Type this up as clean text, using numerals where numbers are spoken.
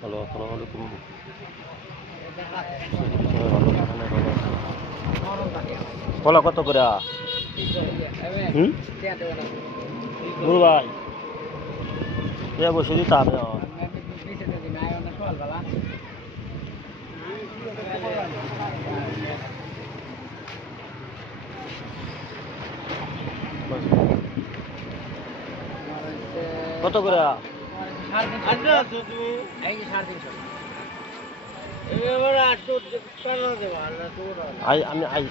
Hello, আসসালামু আলাইকুম। কলা কত করে? হুম, গুরু ভাই বসে দিতে হবে। কত করে? আমি আই